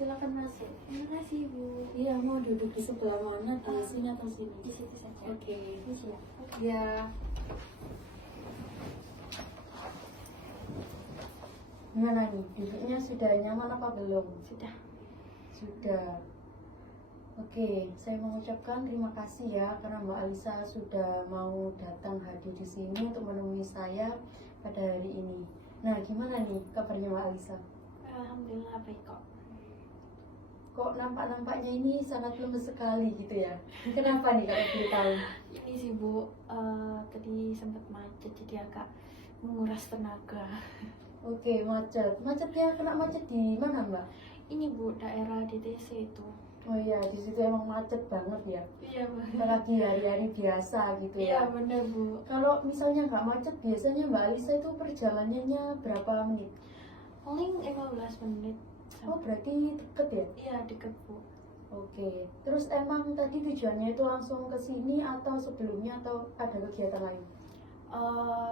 silakan masuk. Terima kasih Bu. Iya, mau duduk di sebelah mana? Di sini atau sini? Di situ saja. Oke. Ini siap. Ya. Gimana nih? Duduknya sudah nyaman apa belum? Sudah. Sudah. Oke, saya mengucapkan terima kasih ya karena Mbak Alisa sudah mau datang hadir di sini untuk menemui saya pada hari ini. Nah, gimana nih kabarnya Mbak Alisa? Alhamdulillah baik kok. Kok nampak-nampaknya ini sangat lemes sekali gitu ya? Kenapa nih kalau boleh tahu? Ini sih Bu, tadi sempat macet jadi agak menguras tenaga. Oke, macet. Macetnya kena macet di mana Mbak? Ini Bu, daerah DTC itu. Oh iya, di situ emang macet banget ya. Iya Bu. Apalagi hari-hari biasa gitu ya. Iya benar Bu. Kalau misalnya nggak macet, biasanya Mbak Alisa itu perjalanannya berapa menit? Paling 15 menit. Oh, berarti deket ya? Iya deket Bu. Oke. Terus emang tadi tujuannya itu langsung ke sini atau sebelumnya atau ada kegiatan lain?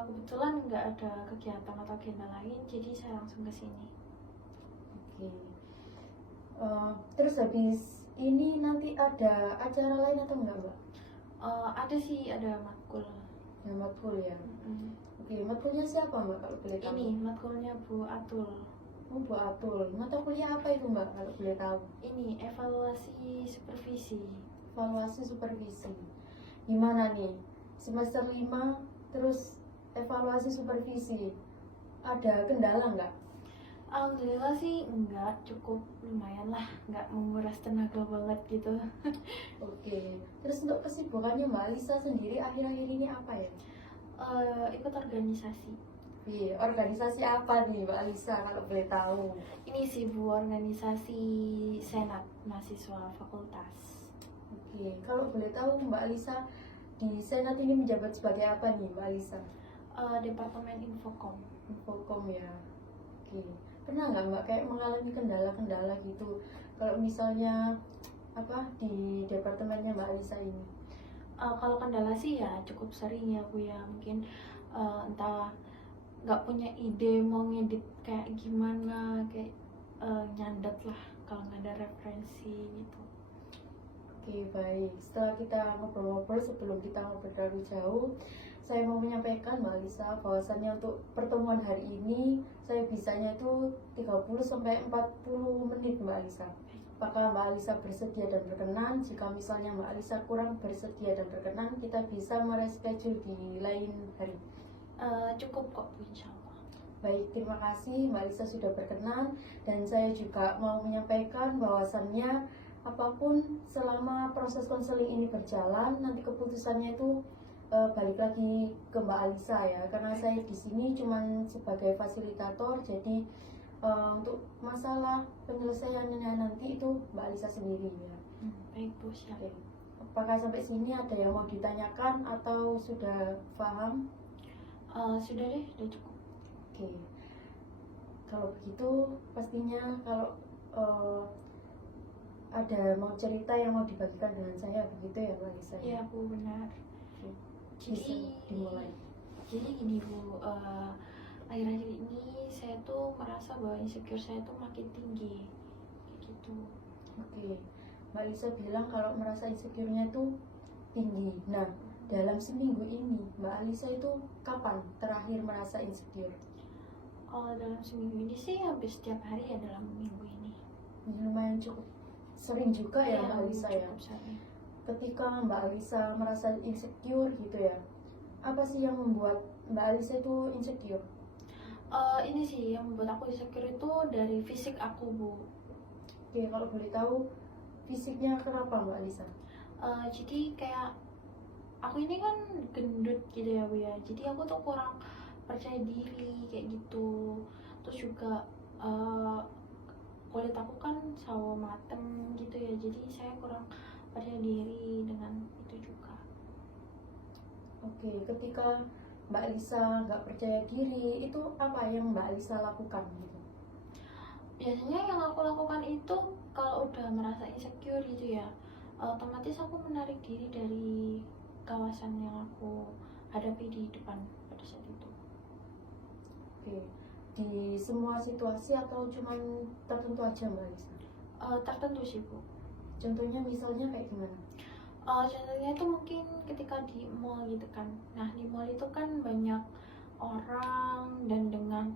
Kebetulan nggak ada kegiatan atau agenda lain, jadi saya langsung ke sini. Oke. Terus habis ini nanti ada acara lain atau enggak, Mbak? Ada sih, ada matkul. Ya, matkul ya. Mm. Oke, matkulnya siapa Mbak kalau boleh tahu? Ini matkulnya Bu Atul. Oh, Bu Atul. Mata kuliah apa itu Mbak kalau boleh tahu? Ini evaluasi supervisi. Evaluasi supervisi. Gimana nih? Semester 5 terus evaluasi supervisi. Ada kendala nggak? Alhamdulillah sih enggak, cukup lumayan lah, nggak menguras tenaga banget gitu. Oke. Terus untuk kesibukannya Mbak Alisa sendiri akhir-akhir ini apa ya? Ikut organisasi. Iya, organisasi apa nih Mbak Alisa kalau boleh tahu? Ini sih Bu, organisasi Senat mahasiswa fakultas. Oke, kalau boleh tahu Mbak Alisa di Senat ini menjabat sebagai apa nih Mbak Alisa? Departemen Infokom. Infokom ya. Oke. Pernah nggak Mbak kayak mengalami kendala-kendala gitu? Kalau misalnya apa di departemennya Mbak Alisa ini? Kalau kendala sih ya cukup sering ya Bu ya, mungkin entah nggak punya ide mau ngedit kayak gimana, kayak nyandet lah kalau nggak ada referensi gitu. Oke, baik. Setelah kita ngobrol-ngobrol, sebelum kita ngobrol terlalu jauh, saya mau menyampaikan Mbak Alisa bahwasannya untuk pertemuan hari ini saya bisanya itu 30-40 menit Mbak Alisa. Apakah Mbak Alisa bersedia dan berkenan? Jika misalnya Mbak Alisa kurang bersedia dan berkenan, kita bisa mereschedule di lain hari. Cukup kok Bu, insya Allah. Baik, terima kasih Mbak Alisa sudah berkenan. Dan saya juga mau menyampaikan bahwasannya apapun selama proses konseling ini berjalan, nanti keputusannya itu balik lagi ke Mbak Alisa ya, karena saya di sini cuma sebagai fasilitator, jadi untuk masalah penyelesaiannya nanti itu Mbak Alisa sendiri ya. Baik Bu, siap. Oke. Apakah sampai sini ada yang mau ditanyakan atau sudah paham? Sudah deh, udah cukup. Oke. Kalau begitu pastinya kalau ada mau cerita yang mau dibagikan dengan saya begitu ya Mbak Alisa? Iya Bu, benar. Oke. Jadi Bisa dimulai. Jadi gini Bu, akhir-akhir ini saya tuh merasa bahwa insecure saya tuh makin tinggi, kayak gitu. Oke, Mbak Lisa bilang kalau merasa insecure-nya itu tinggi. Nah, dalam seminggu ini, Mbak Alisa itu kapan terakhir merasa insecure? Dalam seminggu ini sih hampir setiap hari ya dalam minggu ini. Lumayan cukup sering juga ya Mbak Alisa ya. Cukup sering. Ketika Mbak Alisa merasa insecure gitu ya, apa sih yang membuat Mbak Alisa itu insecure? Ini sih yang membuat aku insecure itu dari fisik aku Bu. Oke, kalau boleh tahu fisiknya kenapa Mbak Alisa? Jadi kayak aku ini kan gendut gitu ya Bu ya, jadi aku tuh kurang percaya diri kayak gitu. Terus juga kulit aku kan sawo mateng gitu ya, jadi saya kurang percaya diri dengan itu juga. Oke, ketika Mbak Alisa nggak percaya diri, itu apa yang Mbak Alisa lakukan gitu? Biasanya yang aku lakukan itu kalau udah merasa insecure gitu ya, otomatis aku menarik diri dari kawasan yang aku hadapi di depan pada saat itu. Oke, di semua situasi atau cuman tertentu aja Mbak Alisa? Tertentu sih Bu. Contohnya misalnya kayak gimana? Contohnya itu mungkin ketika di mall gitu kan. Nah di mall itu kan banyak orang dan dengan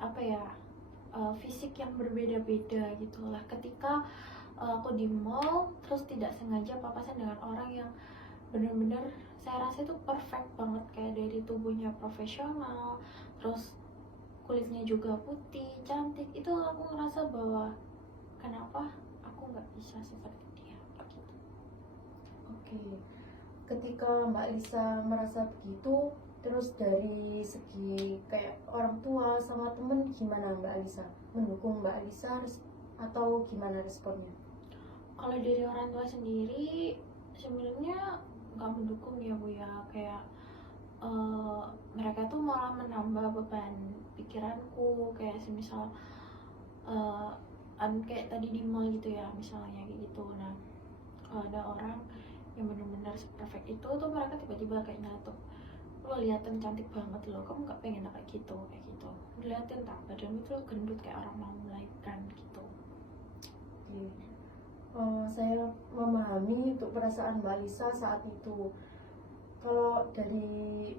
apa ya, fisik yang berbeda-beda gitu lah. Ketika aku di mall terus tidak sengaja papasan dengan orang yang benar-benar saya rasa itu perfect banget, kayak dari tubuhnya profesional, terus kulitnya juga putih, cantik, itu aku ngerasa bahwa kenapa aku nggak bisa seperti dia gitu. Oke, ketika Mbak Lisa merasa begitu, terus dari segi kayak orang tua sama temen gimana Mbak Lisa? Mendukung Mbak Lisa atau gimana responnya? Kalau dari orang tua sendiri sebenarnya nggak mendukung ya Bu ya, kayak mereka tuh malah menambah beban pikiranku, kayak semisal kayak tadi di mall gitu ya misalnya kayak gitu. Nah kalau ada orang yang benar-benar perfect itu tuh mereka tiba-tiba kayak nyeletuk, lo liatin cantik banget lo, kamu nggak pengen kayak gitu, liatin tak badan itu gendut kayak orang mau melahirkan gitu. Oke. Saya memahami untuk perasaan Mbak Lisa saat itu. Kalau dari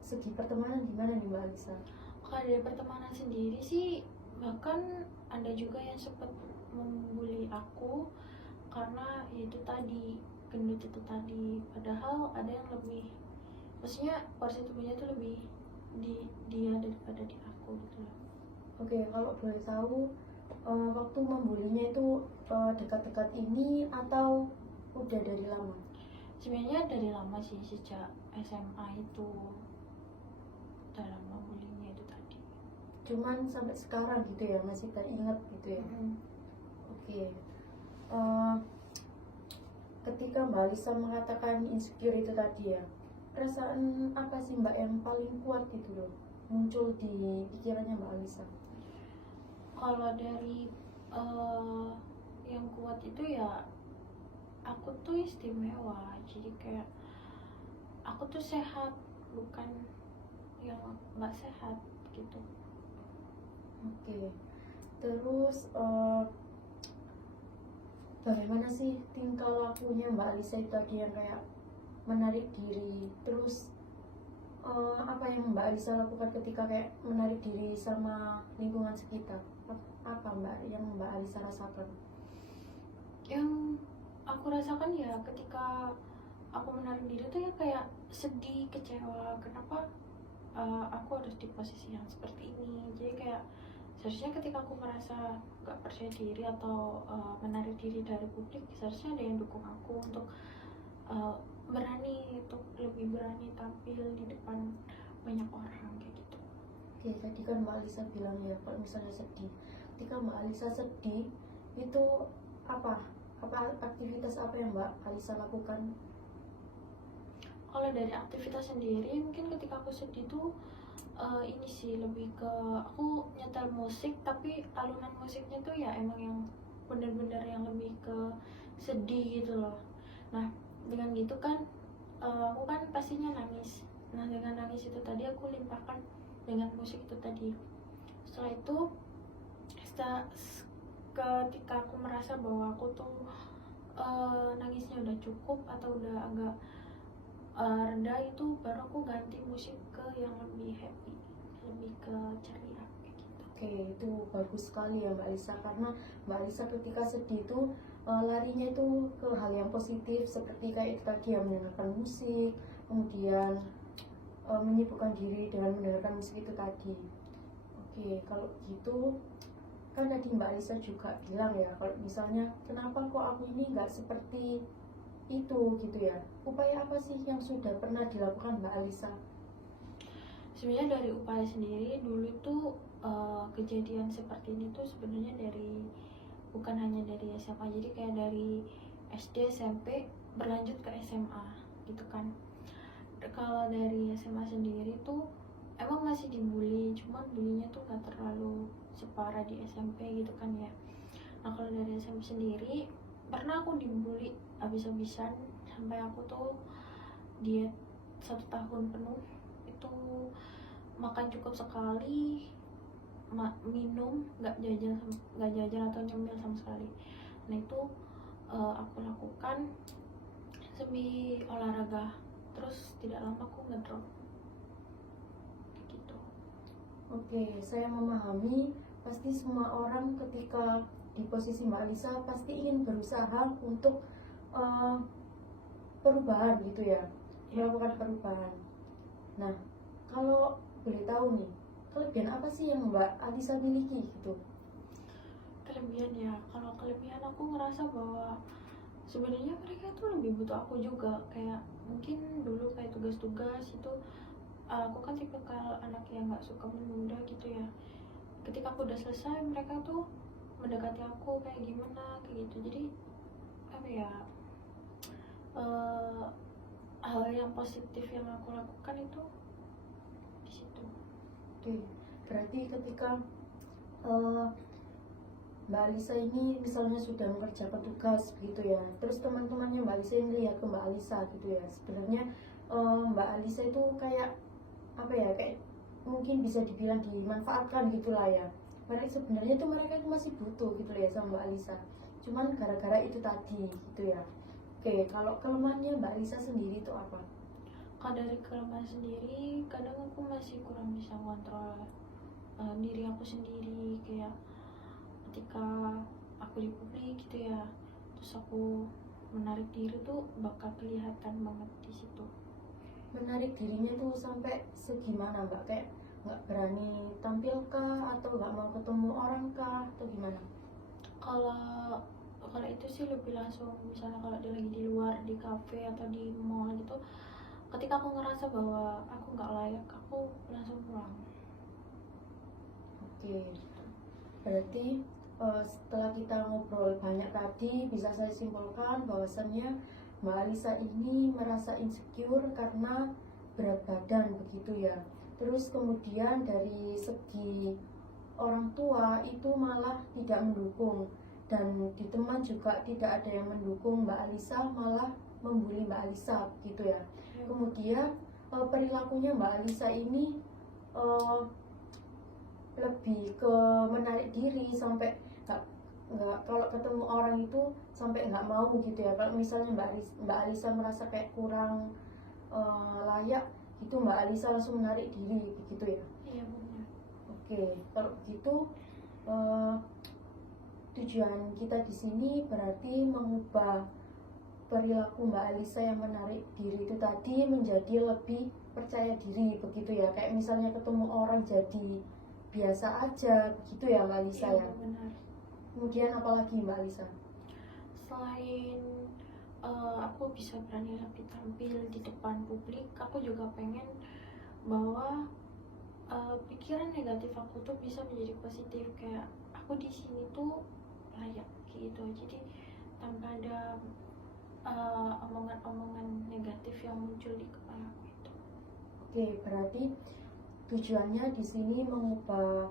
segi pertemanan gimana nih Mbak Lisa? Kalau dari pertemanan sendiri sih, bahkan ada juga yang sempat membuli aku karena itu tadi, gendut itu tadi, padahal ada yang lebih, maksudnya porsi tubuhnya tuh lebih di dia daripada di aku gitu loh. Oke, kalau boleh tahu waktu membulinya itu dekat-dekat ini atau udah dari lama? Sebenarnya dari lama sih, sejak SMA itu dalam membulinya itu tadi. Cuman sampai sekarang gitu ya, masih teringat gitu ya? Oke. Eh, ketika Mbak Lisa mengatakan insecure itu tadi ya, perasaan apa sih Mbak yang paling kuat itu loh muncul di pikirannya Mbak Lisa? Kalau dari yang kuat itu ya, aku tuh istimewa, jadi kayak aku tuh sehat, bukan yang nggak sehat gitu. Oke. Terus bagaimana sih tingkah lakunya Mbak Lisa itu tadi yang kayak menarik diri? Terus apa yang Mbak Lisa lakukan ketika kayak menarik diri sama lingkungan sekitar? Apa Mbak yang Mbak Lisa rasakan? Yang aku rasakan ya ketika aku menarik diri tuh ya kayak sedih, kecewa, kenapa aku harus di posisi yang seperti ini. Jadi kayak seharusnya ketika aku merasa gak percaya diri atau menarik diri dari publik, seharusnya ada yang dukung aku untuk lebih berani tampil di depan banyak orang kayak gitu. Oke, tadi kan Mbak Lisa bilang ya kalau misalnya sedih. Ketika Mbak Lisa sedih itu apa aktivitas apa yang Mbak Lisa lakukan? Kalau dari aktivitas sendiri mungkin ketika aku sedih tuh ini sih lebih ke aku nyetel musik, tapi alunan musiknya tuh ya emang yang bener-bener yang lebih ke sedih gitu loh. Nah dengan gitu kan aku kan pastinya nangis. Nah dengan nangis itu tadi aku limpahkan dengan musik itu tadi. Setelah itu ketika aku merasa bahwa aku tuh nangisnya udah cukup atau udah agak rendah, itu baru aku ganti musik ke yang lebih happy, lebih ke ceria kayak gitu. Oke, itu bagus sekali ya Mbak Lisa, karena Mbak Lisa ketika sedih itu larinya itu ke hal yang positif seperti kayak itu tadi ya, mendengarkan musik, kemudian menyibukkan diri dengan mendengarkan musik itu tadi. Oke, kalau gitu kan tadi Mbak Lisa juga bilang ya kalau misalnya kenapa kok aku ini nggak seperti itu gitu ya, upaya apa sih yang sudah pernah dilakukan Mbak Lisa? Sebenarnya dari upaya sendiri dulu tuh kejadian seperti ini tuh sebenarnya dari bukan hanya dari SMA, jadi kayak dari SD, SMP berlanjut ke SMA gitu kan. Kalau dari SMA sendiri tuh emang masih dibully, cuman bulinya tuh gak terlalu separah di SMP gitu kan ya. Nah kalau dari SMP sendiri pernah aku dibully habis-habisan sampai aku tuh diet 1 tahun penuh, itu makan cukup sekali, minum, nggak jajan atau nyemil sama sekali. Nah itu aku lakukan semi olahraga, terus tidak lama aku ngedrop gitu. Oke, saya memahami. Pasti semua orang ketika di posisi Mbak Alisa pasti ingin berusaha untuk eh, perubahan gitu ya, melakukan perubahan. Nah, kalau boleh tahu nih, kelebihan apa sih yang Mbak Alisa miliki gitu? Kelebihan ya, kalau kelebihan aku ngerasa bahwa sebenarnya mereka tuh lebih butuh aku juga. Kayak mungkin dulu kayak tugas-tugas itu aku kan tipikal anak yang nggak suka menunda gitu ya. Ketika aku udah selesai, mereka tuh mendekati aku kayak gimana kayak gitu. Jadi apa ya, eh, hal yang positif yang aku lakukan itu di situ. Oke, berarti ketika eh, Mbak Alisa ini misalnya sudah mengerjakan tugas begitu ya, terus teman-temannya Mbak Alisa yang lihat ke Mbak Alisa gitu ya, sebenarnya Mbak Alisa itu kayak apa ya, kayak mungkin bisa dibilang dimanfaatkan gitulah ya. Mereka sebenarnya tuh mereka itu masih butuh gitu ya sama Mbak Alisa, cuman gara-gara itu tadi gitu ya. Oke, kalau kelemahannya Mbak Alisa sendiri itu apa? Kalau dari kelemahan sendiri, kadang aku masih kurang bisa kontrol diri aku sendiri. Kayak ketika aku di publik gitu ya, terus aku menarik diri tuh bakal kelihatan banget di situ. Menarik dirinya tuh sampai segimana Mbak? Kayak nggak berani tampil kah, atau nggak mau ketemu orang kah, atau gimana? Kalau kalau itu sih lebih langsung, misalnya kalau dia lagi di luar, di kafe atau di mall gitu, ketika aku ngerasa bahwa aku nggak layak, aku langsung pulang. Oke, berarti setelah kita ngobrol banyak tadi, bisa saya simpulkan bahwasannya Mbak Alisa ini merasa insecure karena berat badan begitu ya. Terus kemudian dari segi orang tua itu malah tidak mendukung, dan di teman juga tidak ada yang mendukung Mbak Alisa, malah membuli Mbak Alisa gitu ya. Kemudian perilakunya Mbak Alisa ini eh, lebih ke menarik diri, sampai nggak kalau ketemu orang itu sampai nggak mau gitu ya. Kalau misalnya Mbak Alisa merasa kayak kurang layak itu, Mbak Alisa langsung menarik diri begitu ya. Iya benar. Oke, kalau begitu eh, tujuan kita di sini berarti mengubah perilaku Mbak Alisa yang menarik diri itu tadi menjadi lebih percaya diri begitu ya. Kayak misalnya ketemu orang jadi biasa aja begitu ya Mbak Alisa Iya ya. benar. Kemudian apalagi Mbak Alisa? Selain aku bisa berani lebih tampil di depan publik, aku juga pengen bahwa pikiran negatif aku tuh bisa menjadi positif. Kayak aku di sini tuh layak gitu. Jadi tanpa ada omongan-omongan negatif yang muncul di kepala aku itu. Oke, berarti tujuannya di sini mengubah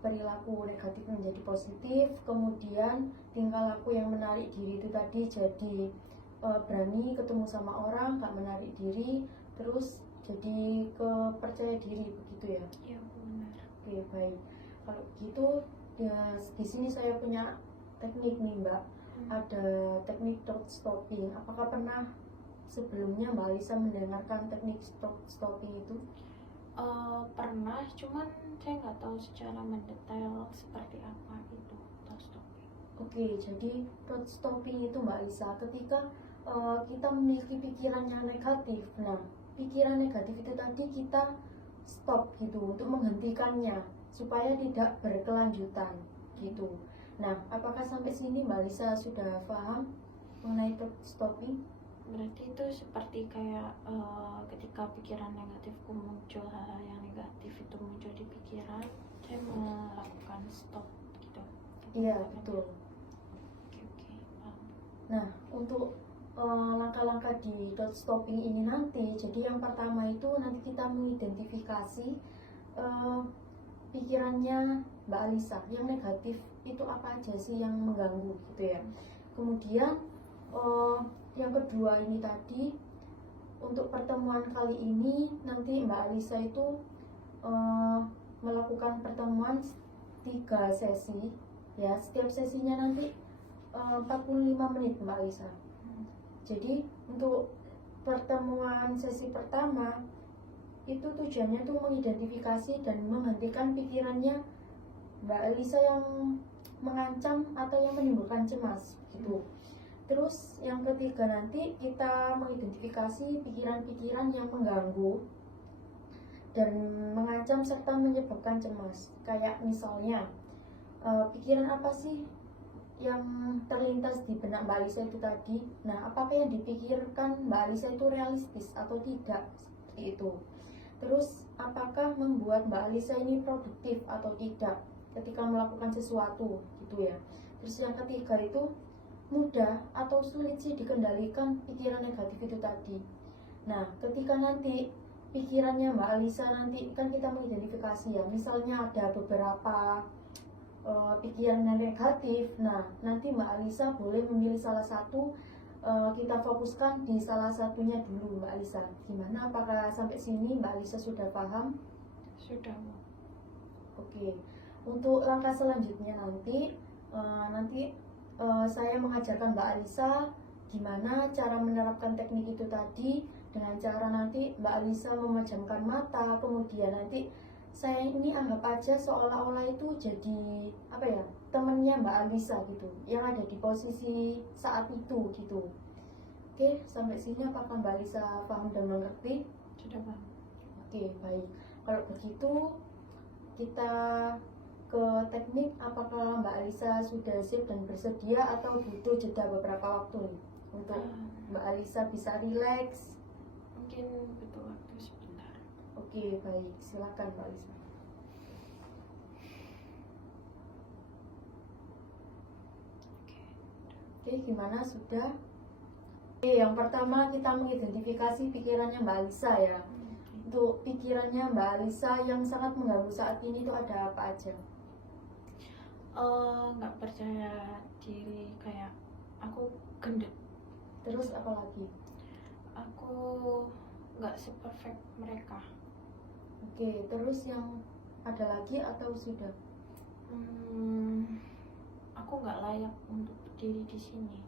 perilaku negatif menjadi positif, kemudian tingkah laku yang menarik diri itu tadi jadi berani ketemu sama orang, gak menarik diri, terus jadi kepercaya diri begitu ya. Iya benar. Oke, baik. Kalau begitu ya, di sini saya punya teknik nih Mbak. Ada teknik thought stopping. Apakah pernah sebelumnya Mbak Alisa mendengarkan teknik thought stopping itu? Pernah, cuman saya nggak tahu secara mendetail seperti apa itu thought stopping. Oke, jadi thought stopping itu Mbak Alisa ketika kita memiliki pikiran yang negatif. Nah, pikiran negatif itu tadi kita stop gitu untuk menghentikannya supaya tidak berkelanjutan gitu. Nah, apakah sampai sini Mbak Alisa sudah paham mengenai thought stopping? Berarti itu seperti kayak ketika pikiran negatifku muncul, hal-hal yang negatif itu muncul di pikiran, saya melakukan stop gitu. Iya, betul. Oke, paham. Nah, untuk langkah-langkah di thought stopping ini nanti, jadi yang pertama itu nanti kita mengidentifikasi pikirannya Mbak Alisa yang negatif itu apa aja sih yang mengganggu gitu ya. Kemudian yang kedua ini tadi, untuk pertemuan kali ini nanti Mbak Alisa itu melakukan pertemuan 3 sesi ya, setiap sesinya nanti 45 menit Mbak Alisa. Jadi untuk pertemuan sesi pertama itu tujuannya tuh mengidentifikasi dan menghentikan pikirannya Mbak Alisa yang mengancam atau yang menimbulkan cemas gitu. Terus yang ketiga nanti kita mengidentifikasi pikiran-pikiran yang mengganggu dan mengancam serta menyebabkan cemas. Kayak misalnya pikiran apa sih yang terlintas di benak Mbak Alisa itu tadi. Nah, apakah yang dipikirkan Mbak Alisa itu realistis atau tidak, seperti itu. Terus apakah membuat Mbak Alisa ini produktif atau tidak ketika melakukan sesuatu gitu ya. Terus yang ketiga itu mudah atau sulit sih dikendalikan pikiran negatif itu tadi. Nah, ketika nanti pikirannya Mbak Alisa nanti kan kita mengidentifikasi ya, misalnya ada beberapa pikiran yang negatif. Nah, nanti Mbak Alisa boleh memilih salah satu, kita fokuskan di salah satunya dulu Mbak Alisa. Gimana, apakah sampai sini Mbak Alisa sudah paham? Sudah, Bu. Oke. Untuk langkah selanjutnya nanti saya mengajarkan Mbak Alisa gimana cara menerapkan teknik itu tadi, dengan cara nanti Mbak Alisa memejamkan mata, kemudian nanti saya ini anggap aja seolah-olah itu jadi apa ya, temennya Mbak Alisa gitu, yang ada di posisi saat itu gitu. Oke, sampai sini apakah Mbak Alisa paham dan mengerti? Sudah, Bang. Oke, baik. Kalau begitu kita ke teknik. Apakah Mbak Alisa sudah siap dan bersedia atau butuh jeda beberapa waktu nih untuk Mbak Alisa bisa rileks? Mungkin butuh waktu sebentar. Oke, baik. Silakan Mbak Alisa. Oke, gimana? Sudah? Oke, yang pertama kita mengidentifikasi pikirannya Mbak Alisa ya. Untuk pikirannya Mbak Alisa yang sangat mengganggu saat ini itu ada apa aja? Nggak percaya diri, kayak aku gendut, Terus apa lagi? aku nggak seperfect mereka. Oke, terus yang ada lagi atau sudah? Aku nggak layak untuk berdiri di sini.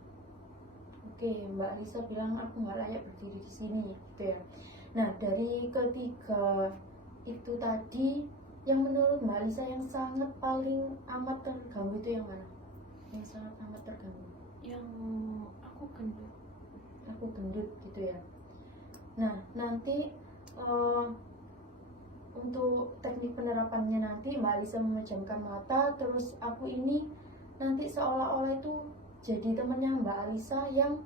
Oke, Mbak Alisa bilang aku nggak layak berdiri di sini, gitu ya. Nah, dari ketiga itu tadi, yang menurut Mbak Alisa yang sangat paling amat terganggu itu yang mana? Yang sangat amat terganggu? Yang aku gendut. Aku gendut, gitu ya. Nah, nanti untuk teknik penerapannya nanti Mbak Alisa memejamkan mata, terus aku ini nanti seolah-olah itu jadi temannya Mbak Alisa yang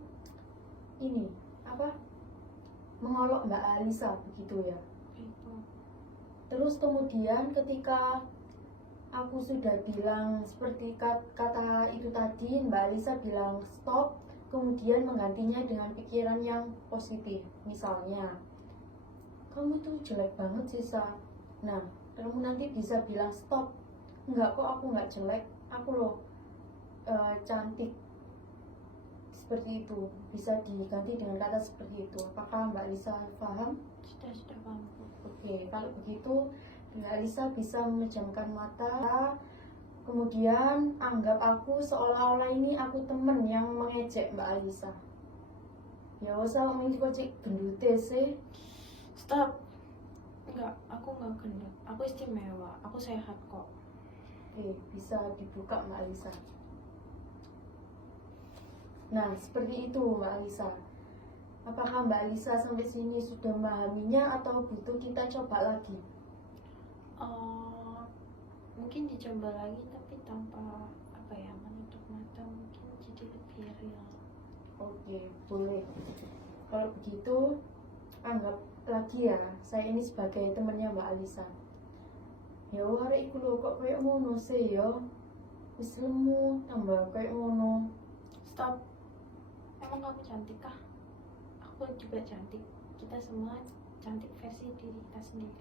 ini apa, mengolok Mbak Alisa begitu ya. Itu. Terus kemudian ketika aku sudah bilang seperti kata itu tadi, Mbak Alisa bilang stop, kemudian menggantinya dengan pikiran yang positif. Misalnya, kamu tuh jelek banget sih, Sa. Nah, kamu nanti bisa bilang stop. Enggak kok, aku nggak jelek, aku loh cantik. Seperti itu, bisa diganti dengan kata seperti itu. Apakah Mbak Alisa paham? Sudah paham. Oke, kalau begitu Mbak Alisa bisa memejamkan mata. Kemudian anggap aku seolah-olah ini aku temen yang mengejek Mbak Alisa. Ya usah ngomong kok cek gendute sih. Stop. Enggak, aku nggak gendut. Aku istimewa. Aku sehat kok. Oke, bisa dibuka Mbak Alisa. Nah, seperti itu Mbak Alisa. Apakah Mbak Alisa sampai sini sudah memahaminya atau butuh kita coba lagi? Mungkin dicoba lagi tapi tanpa apa ya, menutup mata, mungkin jadi lebih real. Oke, boleh. Kalau begitu, anggap lagi ya, saya ini sebagai temannya Mbak Alisa. Ya hari iku lho kok kayak ngono sih ya. Wis lemu tambah kayak ngono. Stop. Emang kamu cantik kah? Aku juga cantik. Kita semua cantik versi diri kita sendiri.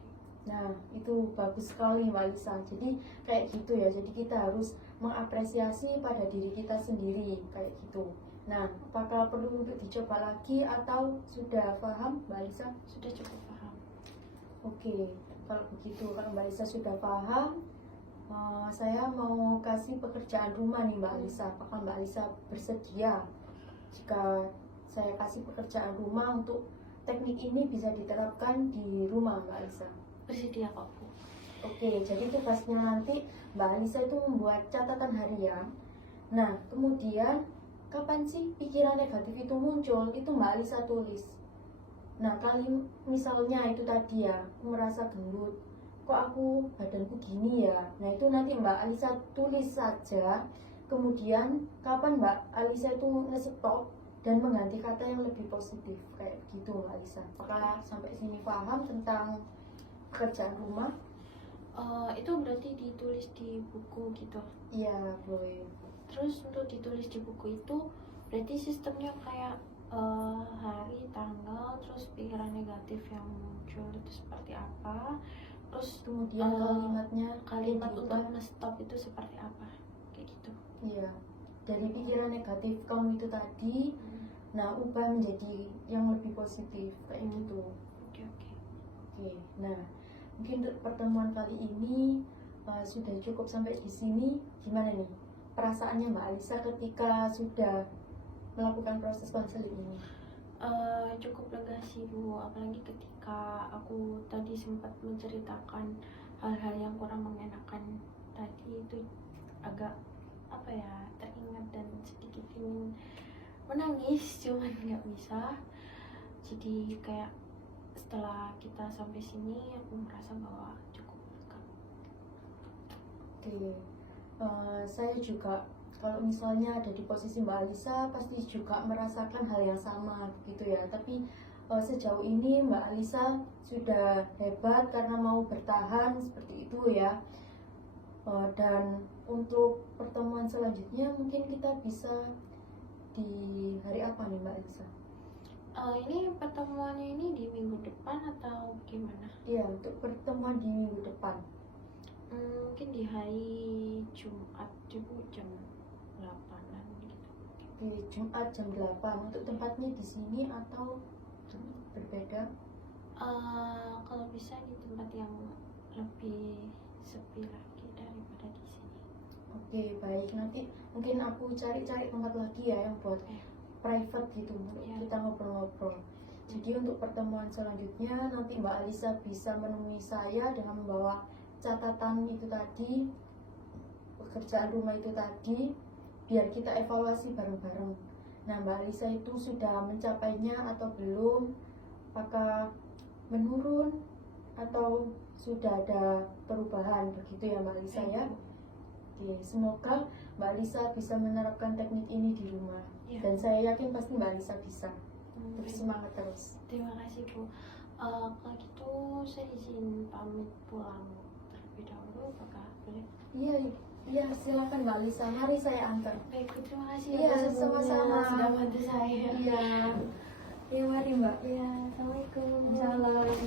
Nah, itu bagus sekali Mbak Alisa. Jadi kayak gitu ya. Jadi kita harus mengapresiasi pada diri kita sendiri kayak gitu. Nah, apakah perlu untuk dicoba lagi atau sudah paham Mbak Alisa? Sudah cukup paham. Oke, kalau begitu, kalau Mbak Alisa sudah paham, Saya mau kasih pekerjaan rumah nih Mbak Alisa. Apakah Mbak Alisa bersedia jika saya kasih pekerjaan rumah untuk teknik ini bisa diterapkan di rumah Mbak Alisa? Bersedia kok Bu. Oke, jadi tugasnya nanti Mbak Alisa itu membuat catatan harian. Nah, kemudian kapan sih pikiran negatif itu muncul? Itu Mbak Alisa tulis. Nah, kali misalnya itu tadi ya, aku merasa gendut. Kok aku badanku gini ya? Nah, itu nanti Mbak Alisa tulis saja. Kemudian kapan Mbak Alisa itu nge-stop dan mengganti kata yang lebih positif kayak gitu Mbak Alisa. Apakah sampai sini paham tentang pekerjaan rumah? Itu berarti ditulis di buku gitu. Iya, boleh. Terus untuk ditulis di buku itu berarti sistemnya kayak hari, tanggal, terus pikiran negatif yang muncul itu seperti apa, terus Kemudian kalimat untuk diubah. nge-stop itu seperti apa, kayak gitu. Iya, dari pikiran negatif kamu itu tadi, nah ubah menjadi yang lebih positif kayak gitu. Oke. Oke, nah mungkin untuk pertemuan kali ini sudah cukup sampai di sini. Gimana nih perasaannya Mbak Alisa ketika sudah melakukan proses konseling ini? Cukup lega sih Bu, apalagi ketika aku tadi sempat menceritakan hal-hal yang kurang mengenakan tadi, itu agak apa ya, teringat dan sedikit ingin menangis cuman nggak bisa. Jadi kayak setelah kita sampai sini aku merasa bahwa cukup lega. Oke, saya juga kalau misalnya ada di posisi Mbak Alisa pasti juga merasakan hal yang sama gitu ya. Tapi sejauh ini Mbak Alisa sudah hebat karena mau bertahan seperti itu ya. Dan untuk pertemuan selanjutnya mungkin kita bisa di hari apa nih Mbak Alisa? Ini pertemuannya ini di minggu depan atau gimana? Iya, untuk pertemuan di minggu depan. Mungkin di hari Jumat juga jam 8-an gitu. Di Jumat jam 8. Untuk tempatnya di sini atau berbeda? Kalau bisa di tempat yang lebih sepi lagi daripada di sini. Oke, baik. Nanti mungkin aku cari-cari tempat lagi ya yang buat private gitu untuk Ya. kita ngobrol-ngobrol. Jadi untuk pertemuan selanjutnya nanti Mbak Alisa bisa menemui saya dengan membawa catatan itu tadi, pekerjaan rumah itu tadi, biar kita evaluasi bareng-bareng. Nah, Mbak Alisa itu sudah mencapainya atau belum? Apakah menurun atau sudah ada perubahan begitu ya Mbak Alisa ya? Oke, semoga Mbak Alisa bisa menerapkan teknik ini di rumah. Ya. Dan saya yakin pasti Mbak Alisa bisa. Bersemangat terus. Terima kasih Bu. Kalau gitu saya izin pamit pulang terlebih dahulu, apakah boleh? Iya, silakan Mbak Alisa. Mari saya antar. Baik Bu, terima kasih Iya, atas sebelumnya sama-sama. sudah bantu saya. Iya. Iya, mari Mbak. Ya, assalamualaikum. Salam.